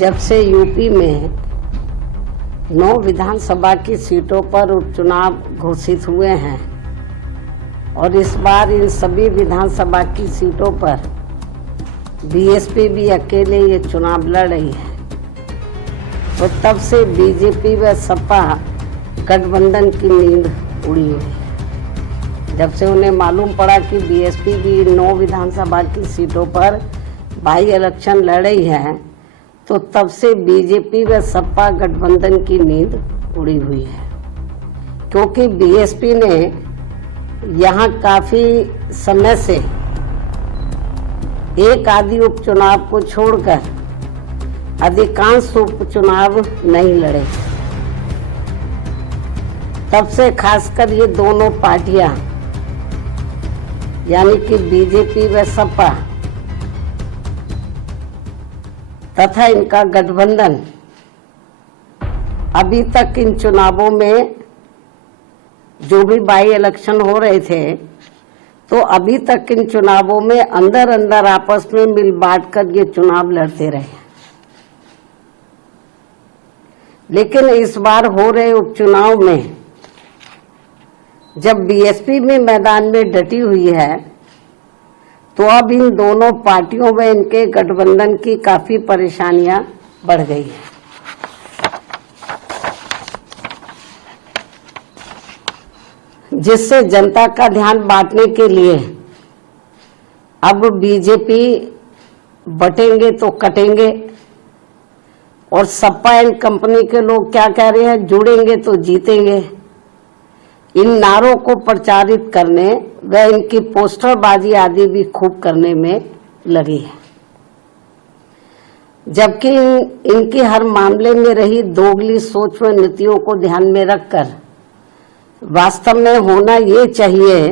जब से यूपी में 9 विधानसभा की सीटों पर उपचुनाव घोषित हुए हैं और इस बार इन सभी विधानसभा की सीटों पर बीएसपी भी अकेले ये चुनाव लड़ रही है, तो तब से बीजेपी व सपा गठबंधन की नींद उड़ी हुई है। जब से उन्हें मालूम पड़ा कि बीएसपी भी 9 विधानसभा की सीटों पर बाई इलेक्शन लड़ रही है, तो तब से बीजेपी व सपा गठबंधन की नींद उड़ी हुई है, क्योंकि बीएसपी ने यहाँ काफी समय से एक आदि उपचुनाव को छोड़कर अधिकांश उपचुनाव नहीं लड़े। तब से खासकर ये दोनों पार्टियां यानी कि बीजेपी व सपा तथा इनका गठबंधन अभी तक इन चुनावों में जो भी बाई इलेक्शन हो रहे थे, तो अभी तक इन चुनावों में अंदर अंदर आपस में मिल बांट कर ये चुनाव लड़ते रहे। लेकिन इस बार हो रहे उपचुनाव में जब बीएसपी में मैदान में डटी हुई है, तो अब इन दोनों पार्टियों में इनके गठबंधन की काफी परेशानियां बढ़ गई है। जिससे जनता का ध्यान बांटने के लिए अब बीजेपी बटेंगे तो कटेंगे और सपा एंड कंपनी के लोग क्या कह रहे हैं, जुड़ेंगे तो जीतेंगे। इन नारों को प्रचारित करने व इनकी पोस्टरबाजी आदि भी खूब करने में लगी है, जबकि इनकी हर मामले में रही दोगली सोच व नीतियों को ध्यान में रखकर वास्तव में होना ये चाहिए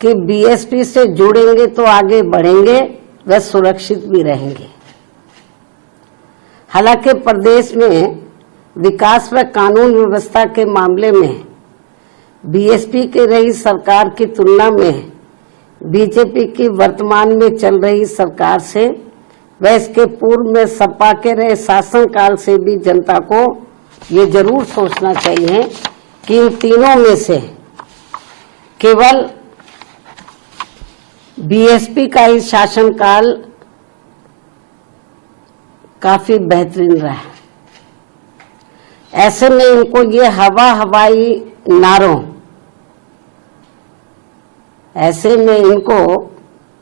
कि बीएसपी से जुड़ेंगे तो आगे बढ़ेंगे व सुरक्षित भी रहेंगे। हालांकि प्रदेश में विकास व कानून व्यवस्था के मामले में बीएसपी की रही सरकार की तुलना में बीजेपी की वर्तमान में चल रही सरकार से व इसके पूर्व में सपा के रहे शासनकाल से भी जनता को ये जरूर सोचना चाहिए कि इन तीनों में से केवल बीएसपी का ही शासनकाल काफी बेहतरीन रहा है। ऐसे में इनको ये हवाई नारों, ऐसे में इनको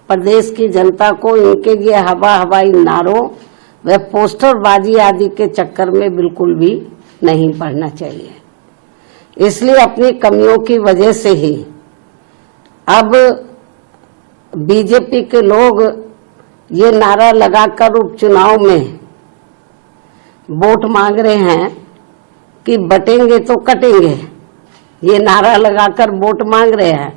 प्रदेश की जनता को इनके ये हवाई नारों व पोस्टरबाजी आदि के चक्कर में बिल्कुल भी नहीं पड़ना चाहिए। इसलिए अपनी कमियों की वजह से ही अब बीजेपी के लोग ये नारा लगाकर उपचुनाव में वोट मांग रहे हैं कि बटेंगे तो कटेंगे, ये नारा लगाकर वोट मांग रहे हैं,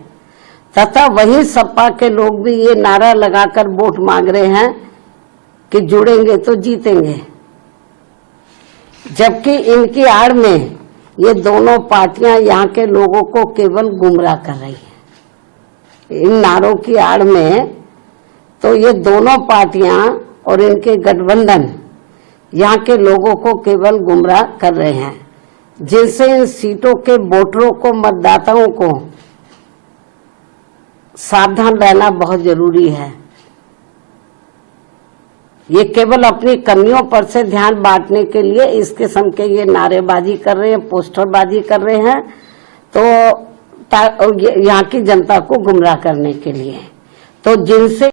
तथा वही सपा के लोग भी ये नारा लगाकर वोट मांग रहे हैं कि जुड़ेंगे तो जीतेंगे। जबकि इनकी आड़ में ये दोनों पार्टियां यहाँ के लोगों को केवल गुमराह कर रही है। इन नारों की आड़ में तो ये दोनों पार्टियां और इनके गठबंधन यहाँ के लोगों को केवल गुमराह कर रहे हैं, जिनसे इन सीटों के वोटरों को, मतदाताओं को सावधान रहना बहुत जरूरी है। ये केवल अपनी कमियों पर से ध्यान बांटने के लिए इस किस्म के ये नारेबाजी कर रहे हैं, पोस्टरबाजी कर रहे हैं, तो यहाँ की जनता को गुमराह करने के लिए, तो जिनसे